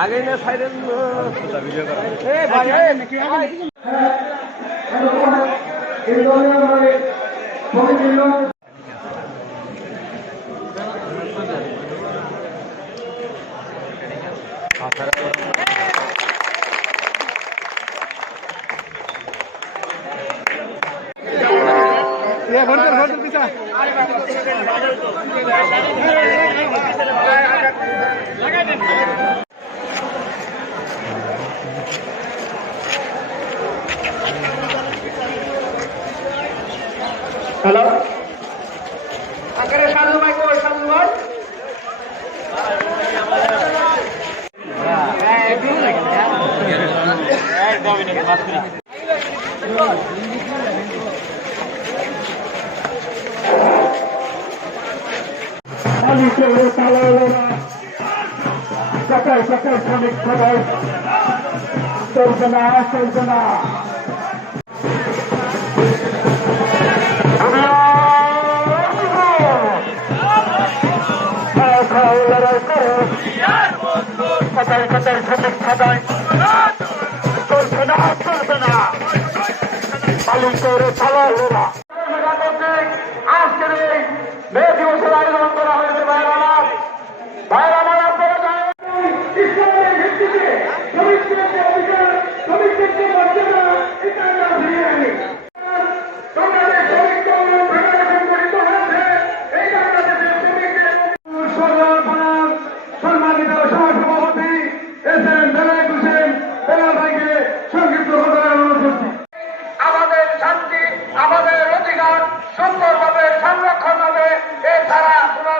আগে না siren video করা এ ভাই কি হবে এই দলের মানে কমিটির লোক ये भरतर पिछा हेलो अगर साधु भाई को साधु भाई सकल सकल श्रमिक सदस्य चलना चलना कतर कतर श्रमिक सदस्य चलना चलना मालिक করে চালা ওরা আজকের এই মে দিবসের আয়োজন করা হয়েছে ভাইরা আপনারা ইসলামের ভিত্তিতে শ্রমিকদের যে অধিকার শ্রমিকদের যে মর্যাদা এটা আমরা ফিরিয়ে আনি বাংলাদেশ শ্রমিক কল্যাণ ফেডারেশন গঠিত হয়েছে এই বাংলাদেশের শ্রমিকদের সম্মানিত সহসভাপতি এস এম বেলায়েত হোসেন বেলাল ভাইকে সংক্ষিপ্ত ঘটনার অনুরোধ করছি। আমাদের শান্তি আমাদের অধিকার সুন্দরভাবে সংরক্ষণ হবে এছাড়া কোনো